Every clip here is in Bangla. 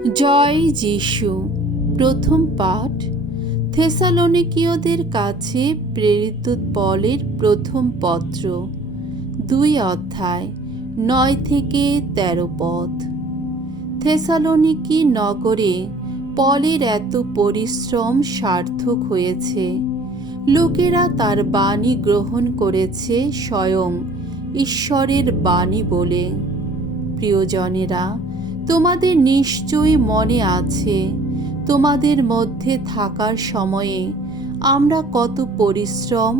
জয় যীশু। প্রথম পাঠ থেসালোনিকীয়দের কাছে প্রেরিত পলের প্রথম পত্র, 2 অধ্যায় 9 থেকে 13 পদ। থেসালোনিকি নগরে পলের এত পরিশ্রম সার্থক হয়েছে। লোকেরা তার বাণী গ্রহণ করেছে স্বয়ং ঈশ্বরের বাণী বলে। প্রিয়জনেরা, তোমাদের নিশ্চয়ই মনে আছে তোমাদের মধ্যে থাকার সময়ে আমরা কত পরিশ্রম,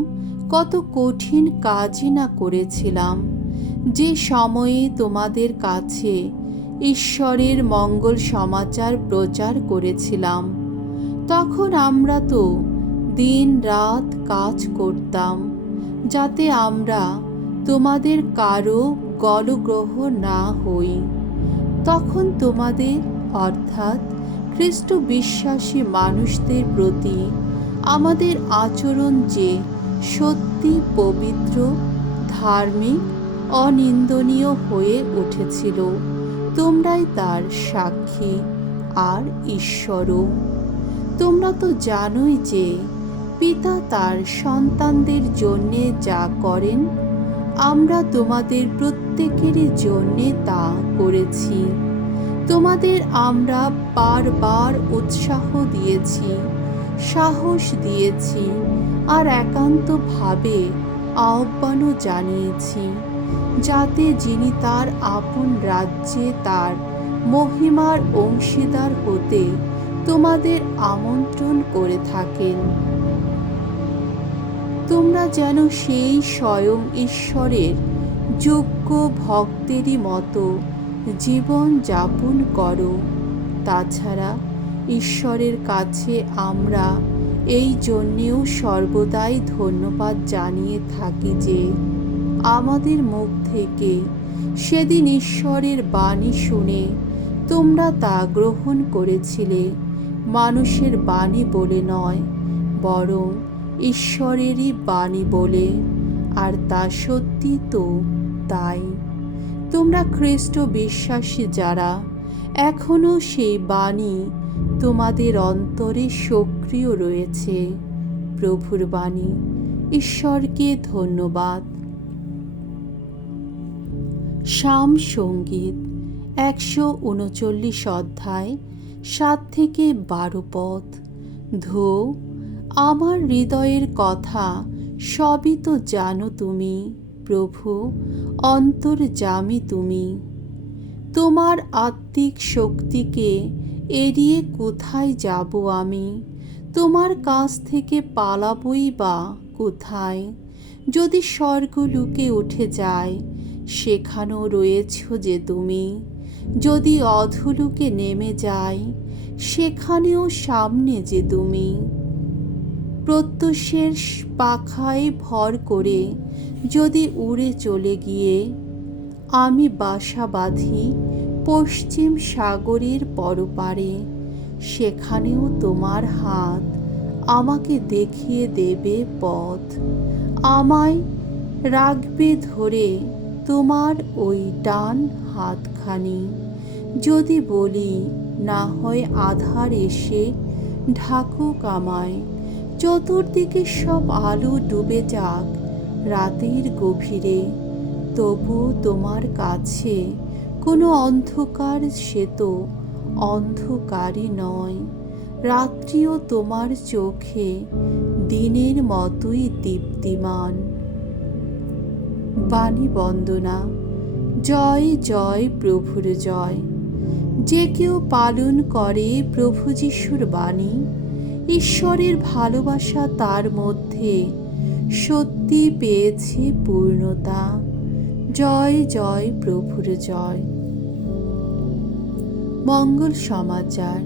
কত কঠিন কাজই না করেছিলাম। যে সময়ে তোমাদের কাছে ঈশ্বরের মঙ্গল সমাচার প্রচার করেছিলাম, তখন আমরা তো দিন রাত কাজ করতাম, যাতে আমরা তোমাদের কারো গলগ্রহ না হই। তখন তোমাদের অর্থাৎ খ্রিস্ট বিশ্বাসী মানুষদের প্রতি আমাদের আচরণ যে সত্যি পবিত্র, ধার্মিক, অনিন্দনীয় হয়ে উঠেছিল, তোমরাই তার সাক্ষী, আর ঈশ্বরও। তোমরা তো জানোই যে পিতা তার সন্তানদের জন্যে যা করেন, আমরা তোমাদের প্রত্যেকেরই জন্যে তা করেছি। তোমাদের আমরা বারবার উৎসাহ দিয়েছি, সাহস দিয়েছি, আর একান্তভাবে আহ্বানও জানিয়েছি, যাতে যিনি তার আপন রাজ্যে তার মহিমার অংশীদার হতে তোমাদের আমন্ত্রণ করে থাকেন, তোমরা যেন সেই স্বয়ং ঈশ্বরের যোগ্য ভক্তেরই মতো জীবন যাপন করো। তাছাড়া ঈশ্বরের কাছে আমরা এই জন্যেও সর্বদাই ধন্যবাদ জানিয়ে থাকি যে আমাদের মুখ থেকে সেদিন ঈশ্বরের বাণী শুনে তোমরা তা গ্রহণ করেছিলে, মানুষের বাণী বলে নয়, বরং ঈশ্বরেরই বাণী বলে। আর তা সত্যি তো তাই। তোমরা খ্রিস্ট বিশ্বাসী যারা, এখনও সেই বাণী তোমাদের অন্তরে সক্রিয় রয়েছে। প্রভুর বাণী। ঈশ্বরকে ধন্যবাদ। সাম সঙ্গীত 139 অধ্যায় 7 থেকে 12 পদ। ধো, আমার হৃদয়ের কথা সবই তো জানো তুমি, প্রভু, অন্তর্যামী তুমি। তোমার আত্মিক শক্তিকে এড়িয়ে কোথায় যাব আমি? তোমার কাছ থেকে পালাবই বা কোথায়? যদি স্বর্গলোকে উঠে যায়, সেখানেও রয়েছ যে তুমি। যদি অধোলোকে নেমে যায়, সেখানেও সামনে যে তুমি। প্রত্যুষের পাখায় ভর করে যদি উড়ে চলে গিয়ে আমি বাসা বাঁধি পশ্চিম সাগরের পরপারে, সেখানেও তোমার হাত আমাকে দেখিয়ে দেবে পথ। আমায় রাখবে ধরে তোমার ওই ডান হাতখানি। যদি বলি, না হয় আধার এসে ঢাকুক আমায়, চতুর্দিকে সব আলো ডুবে যাক রাতের গভীরে, তবু তোমার কাছে কোনো অন্ধকার সে তো অন্ধকারই নয়। রাত্রিও তোমার চোখে দিনের মতোই দীপ্তিমান। বাণী বন্দনা। জয় জয় প্রভুর জয়। যে কেউ পালন করে প্রভু যিশুর বাণী, ঈশ্বরের ভালোবাসা তার মধ্যে সত্যি পেয়েছে পূর্ণতা। জয় জয় প্রভুর জয়। মঙ্গল সমাচার।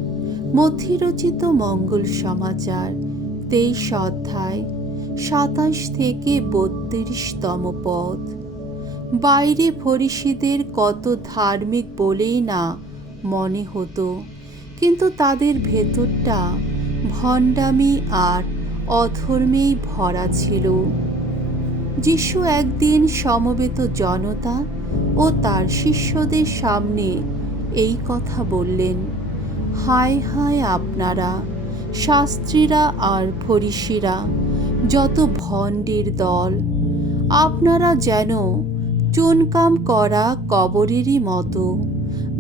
মথি রচিত মঙ্গল সমাচার 23 অধ্যায় 27 থেকে 32তম পদ। বাইরে ফরিসীদের কত ধার্মিক বলেই না মনে হতো, কিন্তু তাদের ভেতরটা ভণ্ডামি আর অধর্মেই ভরা ছিল। যিশু একদিন সমবেত জনতা ও তার শিষ্যদের সামনে এই কথা বললেন, হায় হায় আপনারা শাস্ত্রীরা আর ফরিসিরা, যত ভণ্ডের দল! আপনারা যেন চুনকাম করা কবরেরই মতো।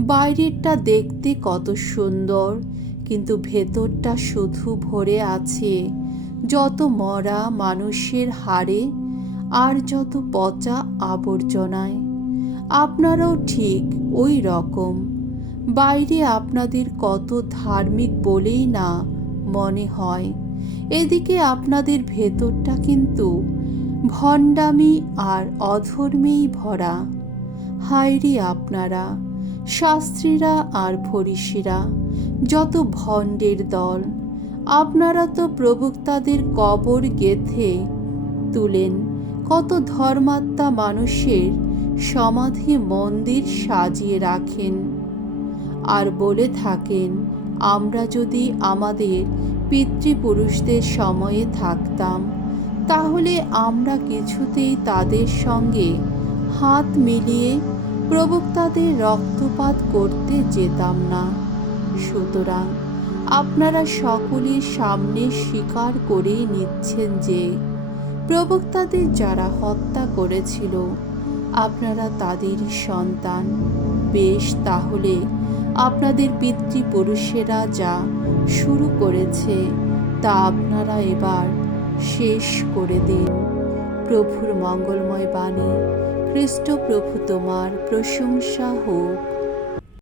বাইরেরটা দেখতে কত সুন্দর, কিন্তু ভেতরটা শুধু ভরে আছে যত মরা মানুষের হাড়ে আর যত পচা আবর্জনায়। আপনারাও ঠিক ওই রকম। বাইরে আপনাদের কত ধার্মিক বলেই না মনে হয়, এদিকে আপনাদের ভেতরটা কিন্তু ভণ্ডামি আর অধর্মেই ভরা। হায়রে আপনারা শাস্ত্রীরা আর ফরিসিরা, যত ভণ্ডের দল! আপনারা তো প্রবক্তাদের কবর গেঁথে তুলেন, কত ধর্মাত্মা মানুষের সমাধি মন্দির সাজিয়ে রাখেন, আর বলে থাকেন আমরা যদি আমাদের পিতৃপুরুষদের সময়ে থাকতাম তাহলে আমরা কিছুতেই তাদের সঙ্গে হাত মিলিয়ে প্রবক্তাদের রক্তপাত করতে যেতাম না। সুতরাং আপনারা সকলের সামনে স্বীকার করেই নিচ্ছেন যে প্রবক্তাদের যারা হত্যা করেছিল আপনারা তাদেরই সন্তান। বেশ, তাহলে আপনাদের পিতৃপুরুষেরা যা শুরু করেছে তা আপনারা এবার শেষ করে দিন। প্রভুর মঙ্গলময় বাণী। খ্রিস্ট প্রভু তোমার প্রশংসা হোক।